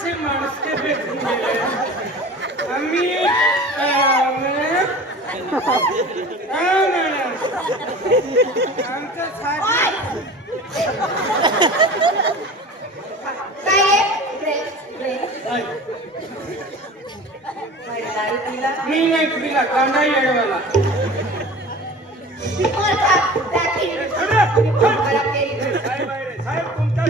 से माणसे आम्ही मी नाही पिला कांदा येडवाला बाय। साहेब तुमच्या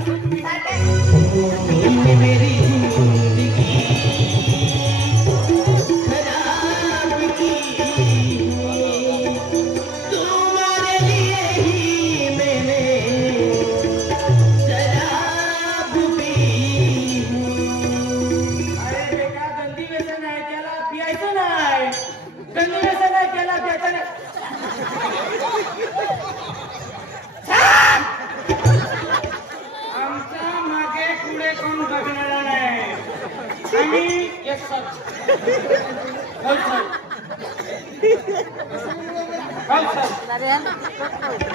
Thank you.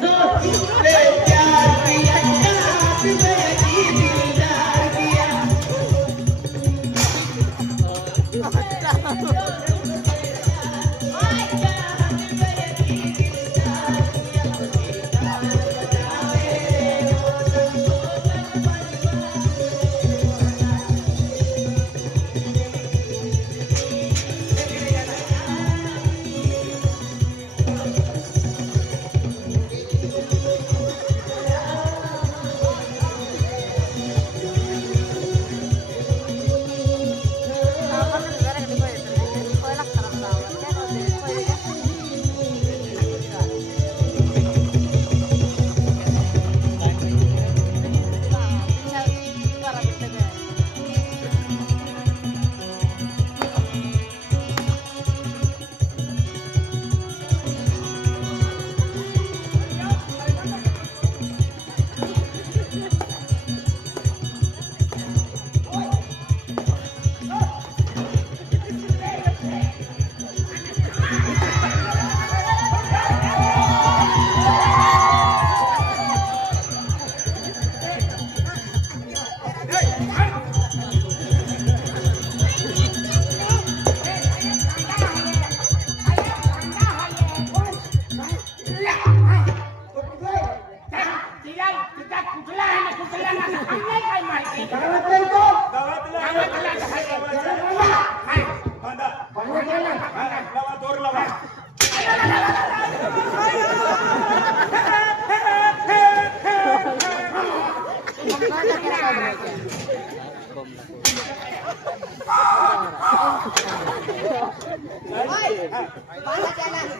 dois, três.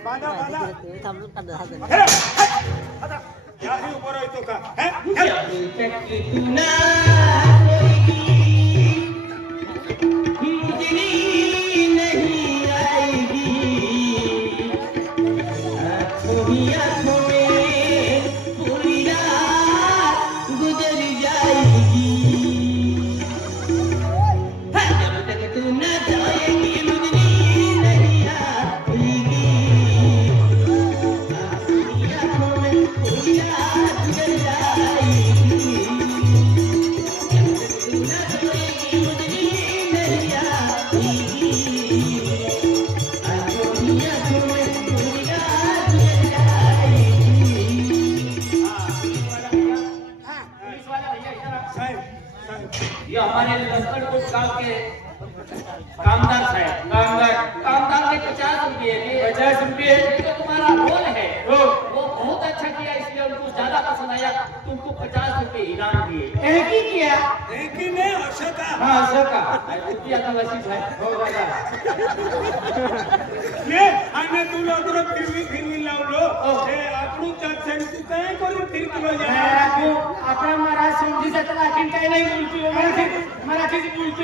बांधा बांधा बांधा बांधा थांबून काढ हात हे, हे, आता याही उभं राहतो का हे, किती आता लसीच आहे. हो आणि तुला तुला फिरवी फिरवी लावलो. हे. आपण चालते तू काय करून फिरतो महाराज समजीचा तर आणखीन काही नाही बोलतो. मराठी मराठीच बोलतो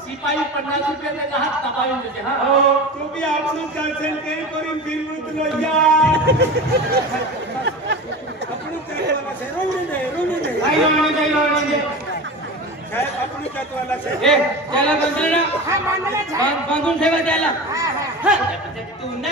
सिपाही पन्नास रुपये त्याचा हात तपाळून देते हा. तू बी आपण चालते काय करून आपण नाही रोवणे नाही काही लोणी नाही लोणी नाही साहेब आपण से ए त्याला बांधलं ना. बांधून ठेवा त्याला. हा. तू न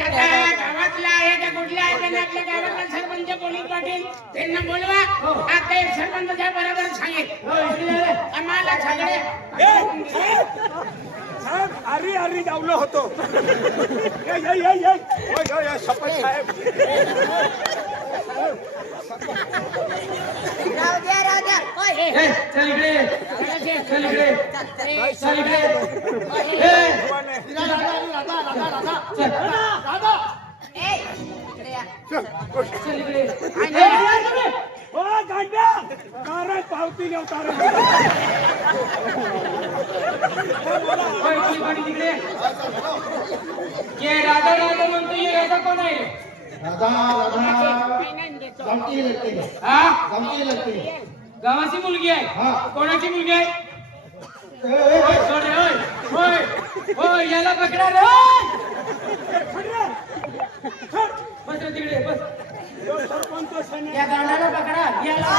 आता गावातला आहे का कुठला आहे त्यांनी आपल्या गावातला सरपंच पोलीस पाटील? त्यांना बोलवा. आता एक सरपंचाच्या बरोबर सांगेल. हो. आम्हाला सगळे साहेब आरी आरी जावलो होतो. शपथ साहेब. राहू द्या राहू द्या ओय ए, चल इकडे चल इकडे चल इकडे ए, चल. ए इकडे या चल इकडे ए, ओ गांड्या कारण पावती नेवता रे होय, पोलीस पाटील तिकडे ये. राधा राधा म्हणतो ये राधा कोण आहे हा? गावाची मुलगी आहे? कोणाची मुलगी आहे? याला पकडा रे. बस रे तिकडे बस. या गांडाला पकडा याला.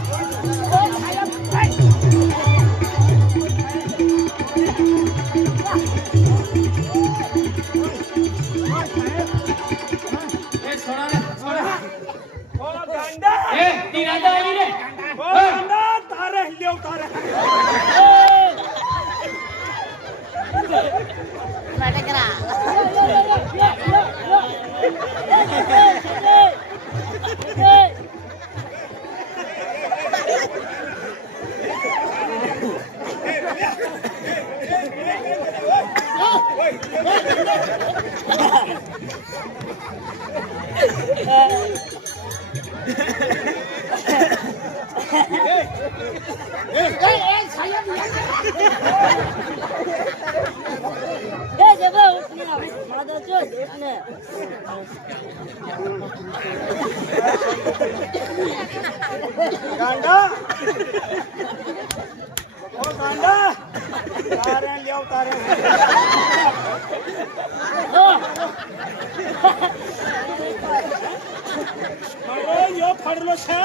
गांडा ओ गांडा तारे देव तारे अरे यो फडलो छे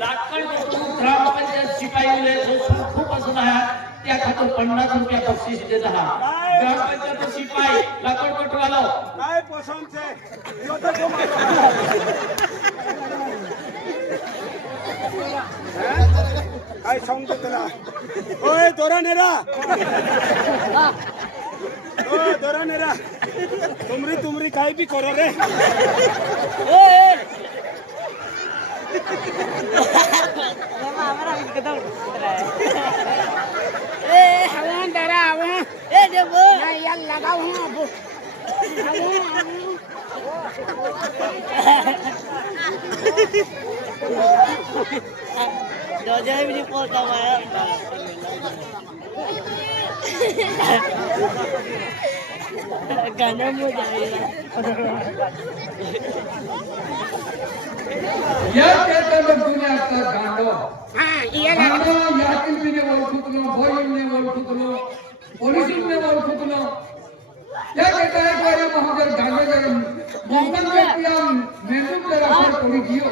लाकड देतो, ग्रामपंचायत शिपाई उले, जो खूप- खूप असून आहात त्या खातर पन्नास रुपया बक्षीस देत आहात काय? ग्रामपंचायत शिपाई लाकड पटवालो काय पसंत छे यो तो जो मारो काय सांगतो तुला ओय दोरा नेरा ओ दोरा नेरा तुमरी तुमरी काय बी करो रे. हवा डरा हवा ना यार लगाओ हूँ अब गाना में जाएगा या त्याचा जुन्या असतात गांडव ये लगा गांडव या किल्पीने ओळखुतलो भोईने ओळखुतलो पोलिसीने ओळखुतलो त्या केटायद्वारे महाजर गांडव मोहन व्यक्तिया मेंदूत जर असर कोणी दियो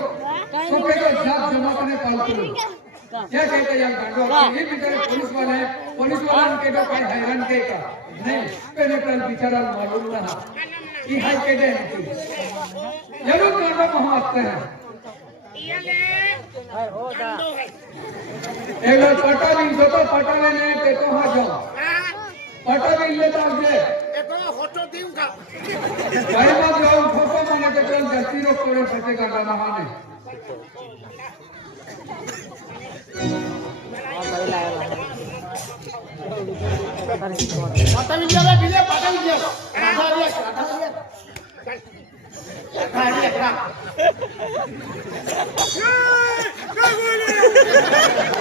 तो केटो जात जमातने पालतो त्या केटा या गांडव ये बिचारे पोलीस वाले पोलीस वाला केटो काय हैरान के का नहीं पेनेट्रल बिचारा मालूम ना कि हाय केटे ये लोग गांडव कहाँ आते हैं ये ले गंदो है एगो पटावी जतो पटावे ने ते तो हा जाओ हाँ पटावी ले तो जे देखो फोटो दूंगा भाई बात जाओ फोटो माने ते कोन जस्ती रो कोरे फटे का Давай, давай!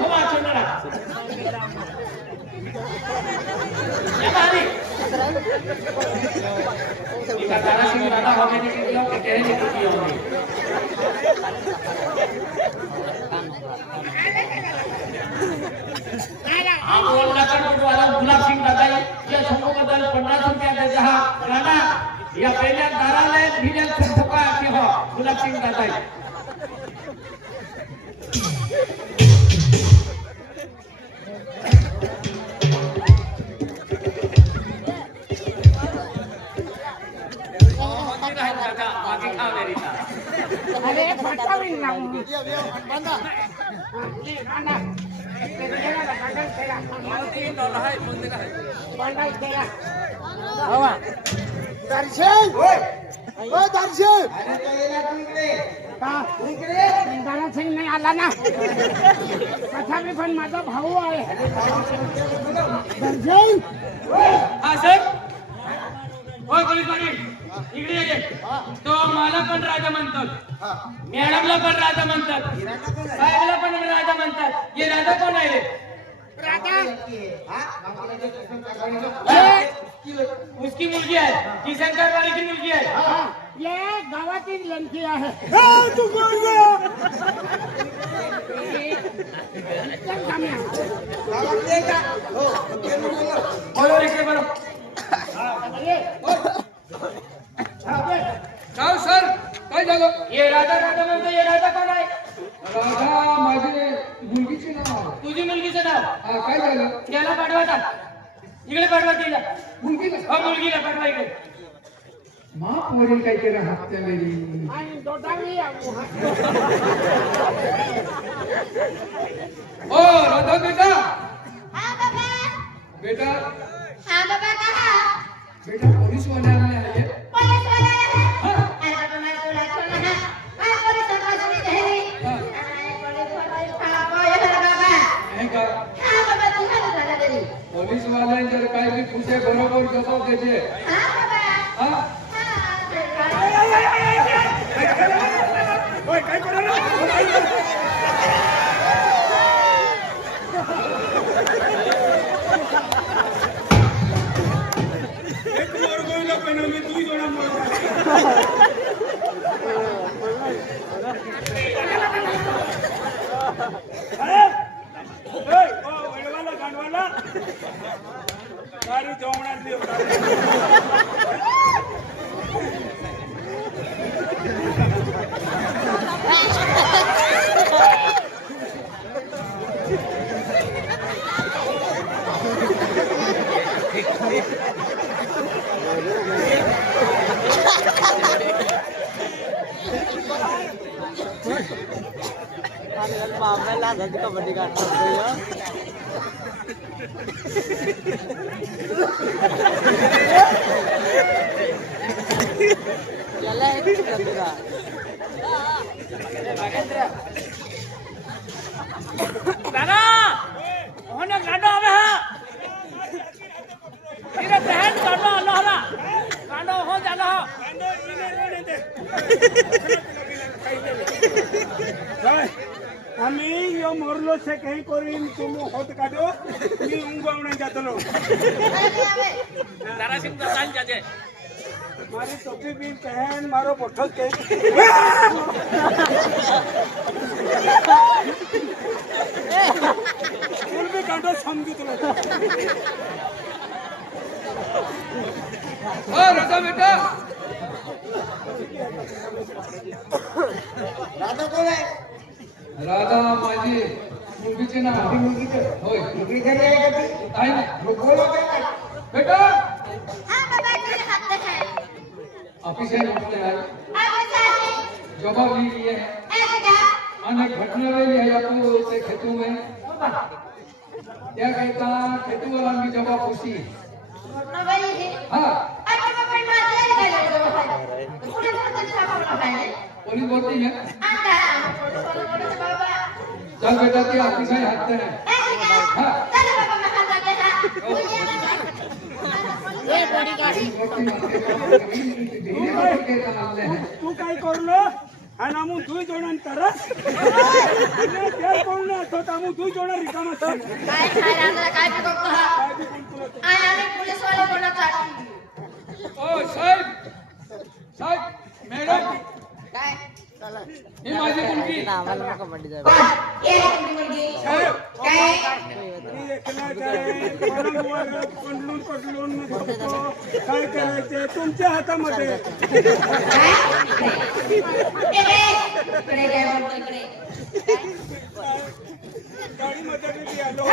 बिल्या आधी थोवा चोनरा या बाहेर. इका तारा सिंह राधा गुलाब सिंग दादा या समूहाबद्दल पन्नास रुपया देत आहात. राणा या पहिल्या दाराला भिल्या की हो गुलाब सिंग दादा बंदा ले बंदा तेरा बंदा तेरा बंदा तेरा हवा दर्शन ओ दर्शन का दादा सिंग नाही इकडे ये. रे. तो मला पण राजा म्हणतात. मॅडमला पण राजा म्हणतात. साहेबला पण राजा म्हणतात. हे राजा कोण आहे? उसकी मुलगी आहे. की शंकरवाडी की मुलगी आहे. ये गावातील लंकी आहे. बोलो इकडे बोलो काय सर काय झालं ये राजा राजा म्हणतो हे? राजा कोण आहे राधा माझे मुलगीचे नाव आहे तुझी मुलगीचं नाव हा काय झालं त्याला पाठवा का इकडे पाठवा तिला मुलगीला हो मुलगीला पाठवा इकडे माप वडील काय केलं हप्त्या वेळी दोटावी ओ राधा बेटा। हाँ बाबा। बेटा। हाँ बाबा कहा? बेटा पोलीस वाले आले पोलीस वाले जर काय बी पूछे बरोबर जवाब देते हाँ बाबा हा हाँ ओय, काय करू ना एक मोर गोइला पण मी दुई जोडा मोर ओय, ओ, वडवाला, गांडवाला. दारू जेवणात देव मामाला लागायची कबड्डी काढतो याला एक करतो મારી ટોપી બી પહેન મારો બોઠો કે ફૂલ બી કાઢો સમજી તું ओ राधा बेटा राधा माझी मुलगीचे नाव होय आहे ना बेटा ऑफिस आहे म्हटलं आहे अब चाहे जवाब ली लिए ऐसे क्या અને ઘટના વેલી है आपको से खेतों में क्या कहता खेतों वाला भी जवाब पूछी ना भाई है हाँ अरे बाबा कोई मार दिया नहीं कर रहे हो पूरे पूरे दिन काम करना है पुलिस बोलती है अंडा पुलिस वाला बोले बाबा चल बेटा ते ऑफिस है हटते हैं ऐसे क्या हाँ तू काय करलो आणि आम्ही दुई जोडान तरस त्या कोण असतो आम्ही दुई जोडा रिकामा हा. आहोत ओ साहेब. साहेब मॅडम. काय? ही माझी मुलगी आम्हाला कबड्डी जाय काय पडलून पडलून करायचे तुमच्या हातामध्ये गाडीमध्ये आलो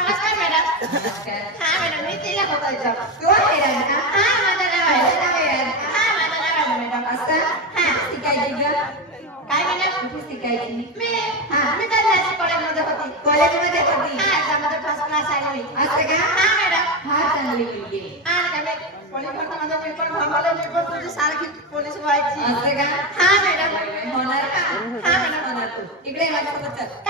हा मॅडम मी तिला बोलायचं कोण मॅडम हा माझं नाव आहे नाव आहे हा माझं नाव आहे मॅडम असं हा शिकायची ग काय मॅडम कुठे शिकायची मी हा मी तर नाशिक कॉलेजमध्ये होती कॉलेजमध्ये होती हा त्यामध्ये फर्स्ट क्लास आहे मी असं का हा मॅडम हा चांगली मुलगी आहे. आणि काय मी पण तुझी सारखी पोलीस व्हायची असं का हा मॅडम. होणार का हा मॅडम. होणार तू इकडे माझ्यासोबत चल.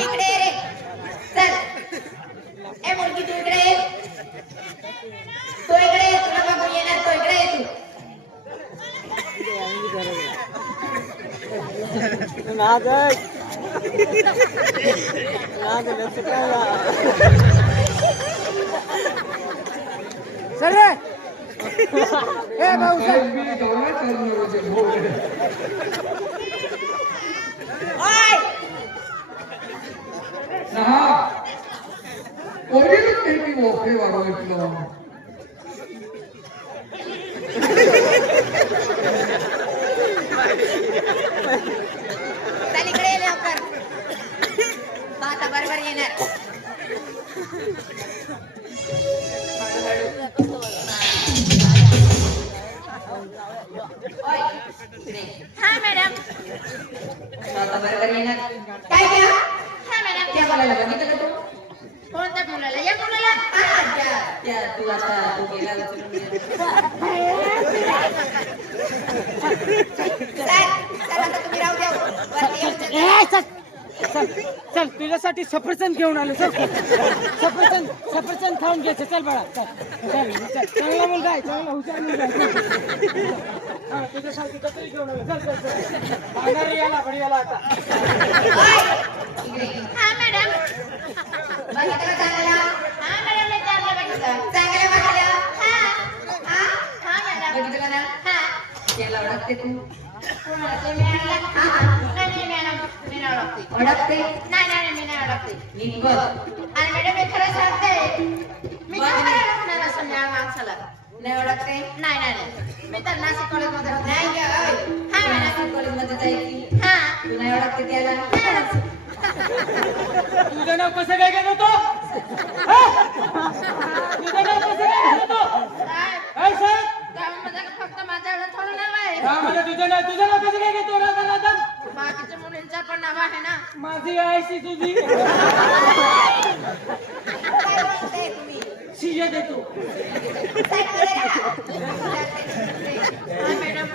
इकडे ये रे चल ए मुलगी तू इकडे ये तू इकडे ये तुला बघू येणार तो इकडे ये तू ना जाय ना गेलं सुटायला सर ए भाऊ साइड भी गाना करने रोजे बोल हा मॅडम. काय घ्या हा मॅडम. त्या मुलाला बघितलं का तू? कोणत्या मुलाला? या मुलाला. त्या. तू आता तू गेला उचलून घे. चल आता तुम्ही राहू द्या. वरती येऊन जा. चल चल तुझ्यासाठी सफरचंद घेऊन आलो चल. सफरचंद सफरचंद खाऊन घ्यायचं. चल बाळा चल. चल चल. चांगला मुलगा आहे चांगला हुशार मुलगा आहे. तुझ्यासाठी घेऊन आलो. चल चल चल. भांडारी याला आता. हा चांगला हा बघितलं हा हा हा ना हा. तू? नाही नाही मॅडम मी नाही ओळखते मी बघ आणि मॅडम मी खरं सांगते मी काय ओळखणार असं या माणसाला नाही ओळखते नाही नाही नाही मी तर नाशिक हा नाशिक जायची हा तू नाही ओळखते त्याला नाही ओळखते. तुझं नाव कसं काय घेत होतो? तुझं नाव कसं काय घेत होतो काय सांग गावामध्ये फक्त माझ्या थोडं नाव हा, मला तुझं नाव तुझं नाव कसं काय घेतो राधा राधा? बाकीच्या मुलींचं पण नाव आहे ना. माझी आयशी तुझी. काय बोलताय तुम्ही? देतो. हा, मॅडम